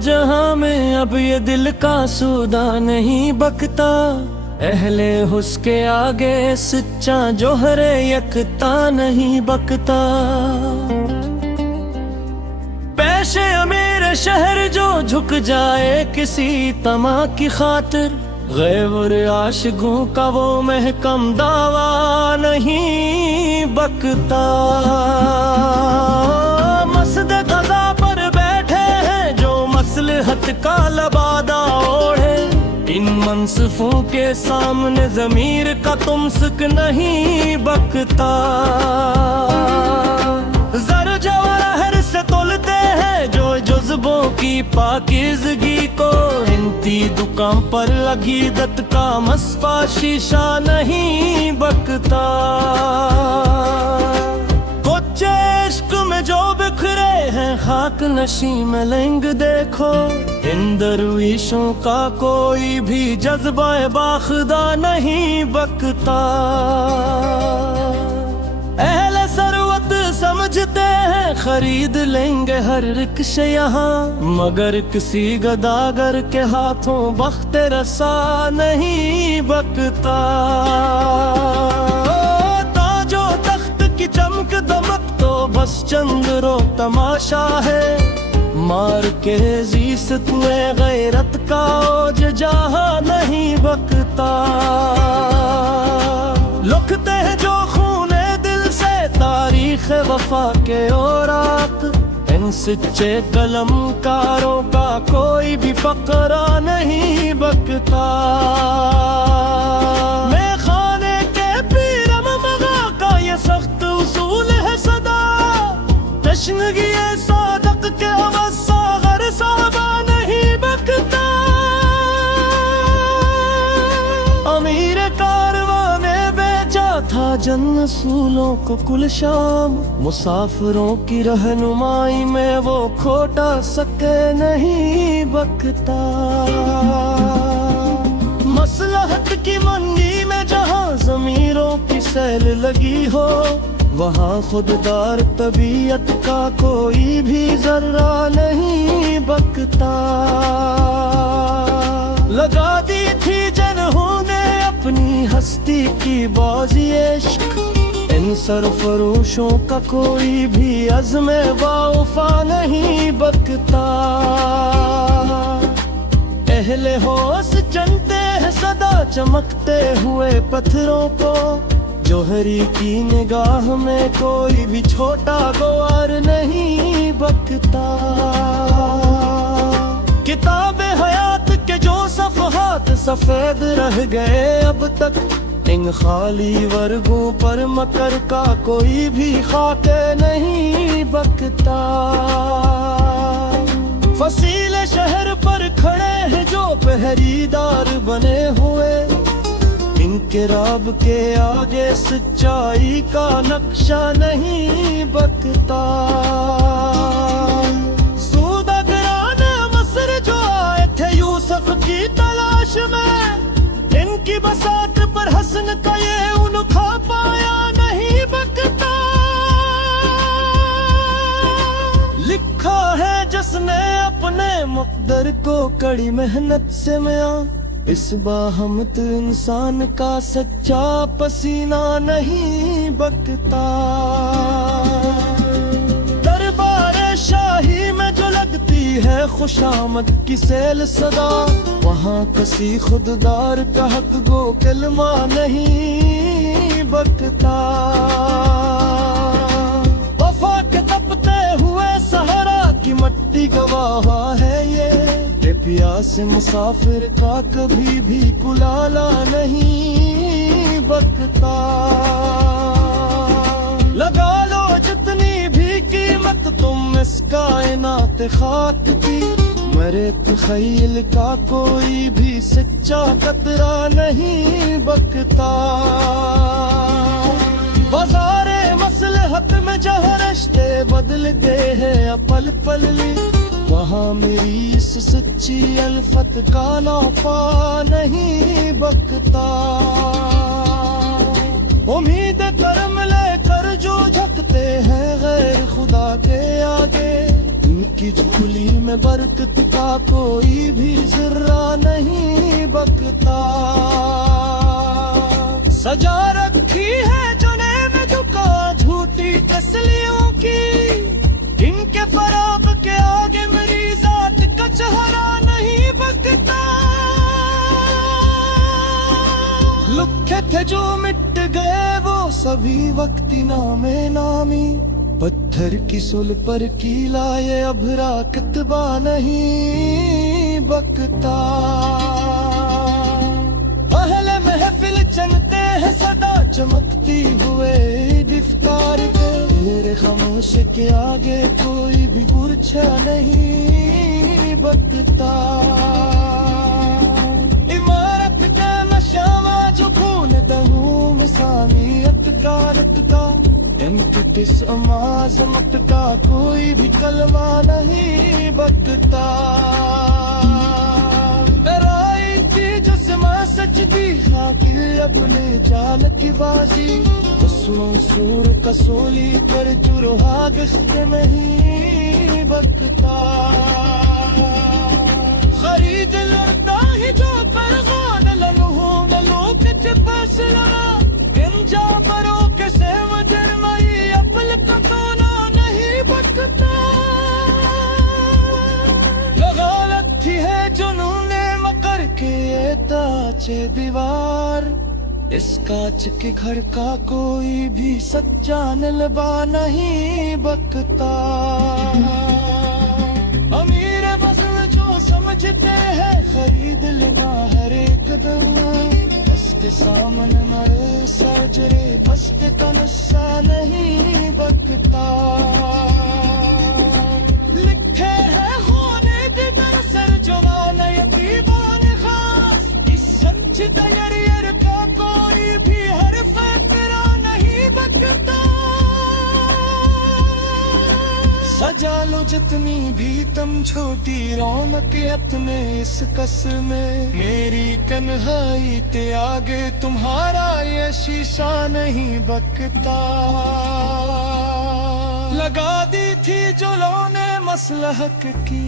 जहां में अब ये दिल का सौदा नहीं बकता। अहले हुस्के आगे सच्चा जोहरे यकता नहीं बकता। पेशे अमीर शहर जो झुक जाए किसी तमा की खातिर, गैर आशिकों का वो महकम दावा नहीं बकता। मस्द क़ज़ा पर बैठे हैं जो मसलहत का लबादा ओढ़े, इन मनसफों के सामने ज़मीर का तुमसक नहीं बकता। ज़र जवाहर से तोलते हैं जो जज्बों की पाकीज़गी को, इंती दुकान पर लगी दत का मस्फा शीशा नहीं बकता। कुछ इश्क में जो बिखरे हैं खाक नशी में लेंग देखो, इन दरवीशों का कोई भी जज्बा बाखुदा नहीं बकता। अहले सरवत समझते हैं खरीद लेंगे हर रिक्शे यहाँ, मगर किसी गदागर के हाथों बख्त रसा नहीं बकता। ताजो तख्त की चमक दमक तो बस चंद रो तमाशा है, मार के जीसत में गैरत का ओज जहां नहीं बकता। लुकते हैं जो खूने दिल से तारीख वफा के औराक, इन सच्चे कलमकारों का कोई भी फकरा नहीं बकता। मैं खाने के पीरम मगा का ये सख्त उसूल है सदा, तशनगी सादक के अवसागर साहबा नहीं बकता। अमीर कारवां ने बेचा था जन असूलों को कुल शाम, मुसाफिरों की रहनुमाई में वो खोटा सके नहीं बकता। मसलहत की मंडी में जहां ज़मीरों की सैल लगी हो, वहाँ खुददार तबीयत का कोई भी जर्रा नहीं बकता। लगा दी थी जनहों ने अपनी हस्ती की बाजी इश्क, इन सरफरोशों का कोई भी अज़्म वाफ़ा नहीं बकता। अहले होश चलते हैं सदा चमकते हुए पत्थरों को, जोहरी की निगाह में कोई भी छोटा गवार नहीं बकता। किताब हयात के जो सफ़हात सफ़ेद रह गए अब तक, इन खाली वर्गों पर मकर का कोई भी खाके नहीं बकता। फसीले शहर पर खड़े हैं जो पहरीदार बने हुए, इनके राब के आगे सच्चाई का नक्शा नहीं बकता। सूदागराने मस्र जो आए थे यूसुफ की तलाश में, इनकी बसात पर हसन का ये उनखा पाया नहीं बकता। लिखा है जिसने अपने मुक़द्दर को कड़ी मेहनत से मिया, इस बाहमत इंसान का सच्चा पसीना नहीं बकता। दरबार शाही में जो लगती है खुशामद की सेल सदा, वहाँ किसी खुददार का हक गो कलमा नहीं बकता। वफा के तपते हुए सहरा की मट्टी गवाह है ये, प्यास मुसाफिर का कभी भी कुलाला नहीं बकता। लगा लो जितनी भी कीमत तुम इस कायनात खाक की, मरे तख़य्युल का कोई भी सच्चा कतरा नहीं बकता। बाज़ारे मसलहत में जहाँ रिश्ते बदल गए हैं पल पलली, वहाँ मेरी इस सच्ची अल्फत का नौफा नहीं बकता। उम्मीद करम लेकर जो झकते हैं गैर खुदा के आगे, इनकी झोली में बरकत का का कोई भी जर्रा नहीं बकता। सजा रखी है जुने में झुका झूठी तस्लियों की, इनके फराब के आगे मेरी जात का चेहरा नहीं बकता। लुखे थे जो मिट गए वो सभी वक्ती नामे नामी, पत्थर की सुल पर कीला ये अभरा कितबा नहीं बकता। अहले महफिल चलते हैं सदा चमकती हुए इफ्तार के, तेरे खामोश के आगे कोई भी मूर्छा नहीं बकता। इमारत का नशामा जो खून दहूं में सामियत का रटता, एंटिटिस अमाजमत का कोई भी कलमा नहीं बकता। डराई थी जो समा सजदी खाकिर अपने जाल की बाजी, उसमें सूर कसोली कर जुर्हा गश्त नहीं बकता। खरीद लड़ता ही जो परगान लन्हों में लोग पास लड़ा, इन जाबरों के सेव जरमई अपल का कोना नहीं बकता। गलत थी है जुनूने मकर के ये ताचे दीवार, इस कांच के घर का कोई भी सच्चा निलबा नहीं बकता। अमीर फसल जो समझते हैं खरीद लेना हर एक दम, हस्ते सामने मरे सर्जरे फस्ते का नस्सा नहीं बकता। लिखे है होने के दरसर जवान यतीमान खास, इस संचित यर का कोई भी हरफ तेरा नहीं बकता। सजा लो जितनी भी तुम छोटी रौनक अपने इस कसर में, मेरी कन्हाई के आगे तुम्हारा ये शीशा नहीं बकता। लगा दी थी जो लोने मसलहक की